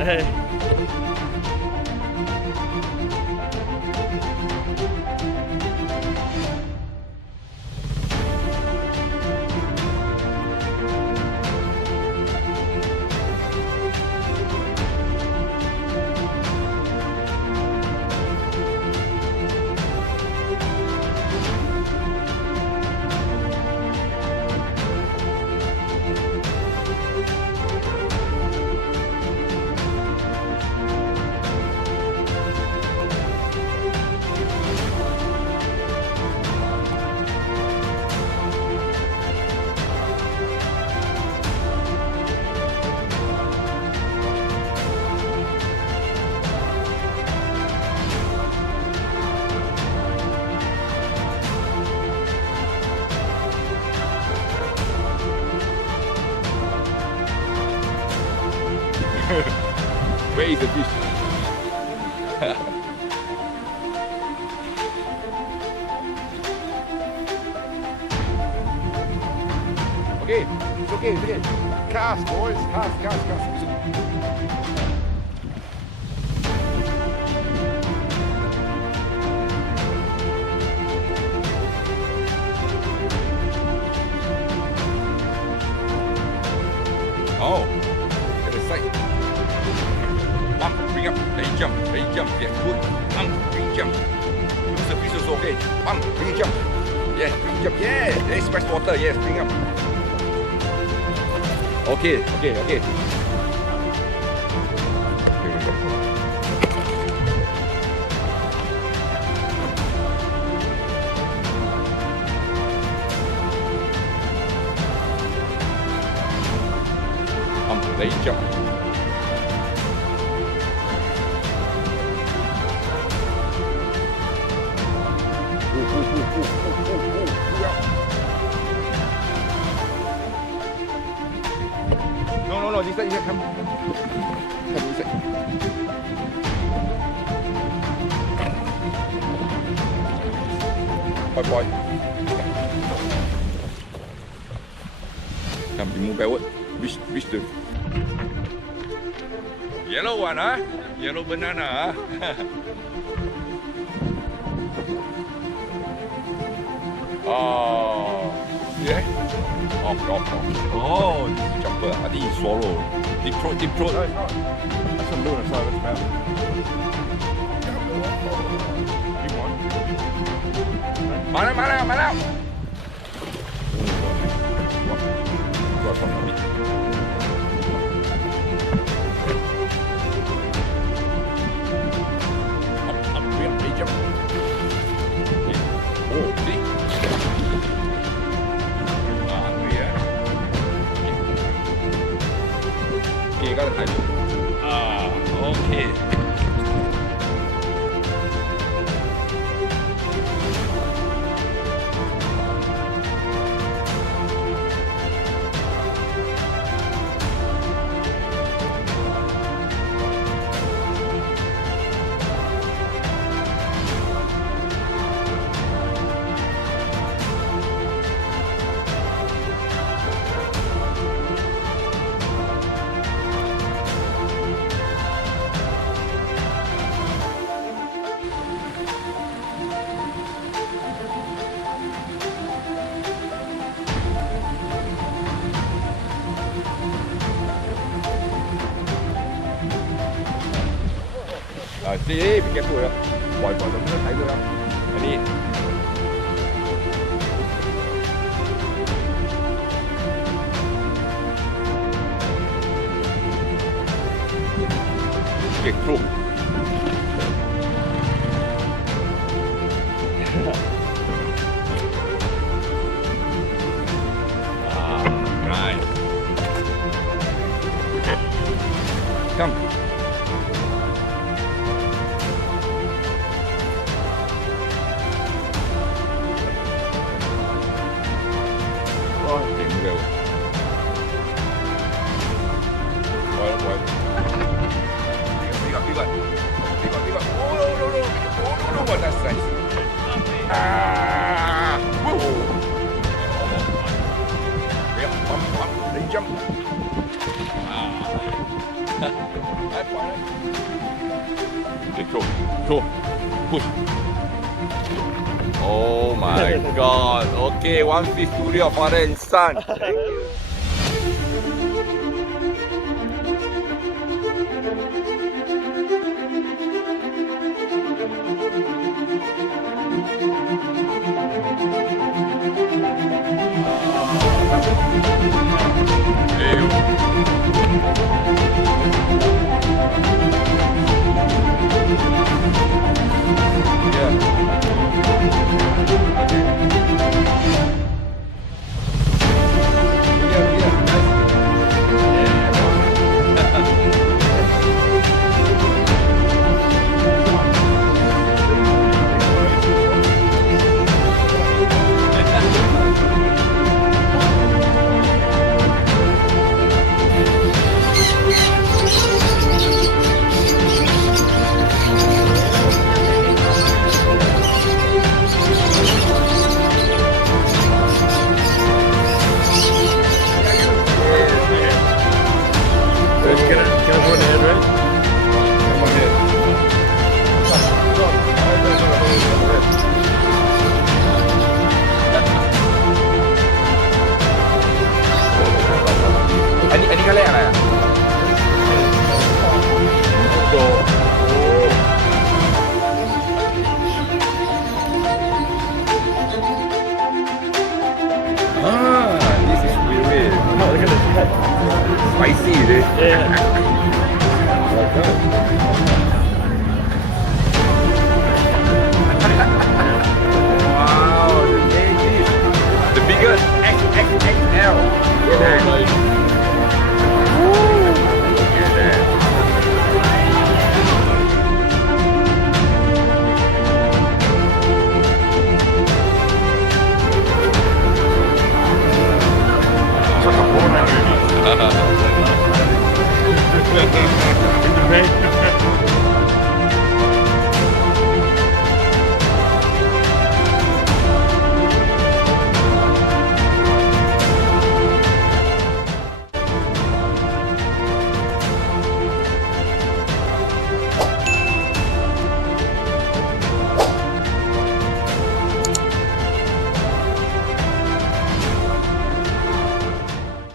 Hey. Where is the fish? Okay, it's okay, it's okay. Cast, boys, cast. Oh, at the side. Bring up, ready jump, yeah, good. Bring jump. Use the fish also, okay. Bring jump. Yeah, bring jump, yeah. There is fresh water, yes, bring up. Okay. Ready jump. No, this side, come this side. Boy. Come, you move backward. Reach the yellow one, huh? Yellow banana, huh? Oh, yeah. Off. Oh, this is jumper. I think he swallowed. Deep throat. No, it's not. That's a loon. That's not a smell. Keep on. มาแล้ว Got from the meat. Up, reach up. Oh, see? Okay, got it. Okay. Be careful 啦，ปล่อย咁樣睇佢啦。อันนี้เก็บคลุม come. Tỉnh đều. Quay. Đi vậy. Oh, that's nice. Woo. Yeah, bump, they jump. Okay, throw, push. Oh my God. Okay, 150 studio, father and son. Thank you.อันนี้เขาเรียกอะไรอ่ะโดthis is really spicy, dude. Yeah.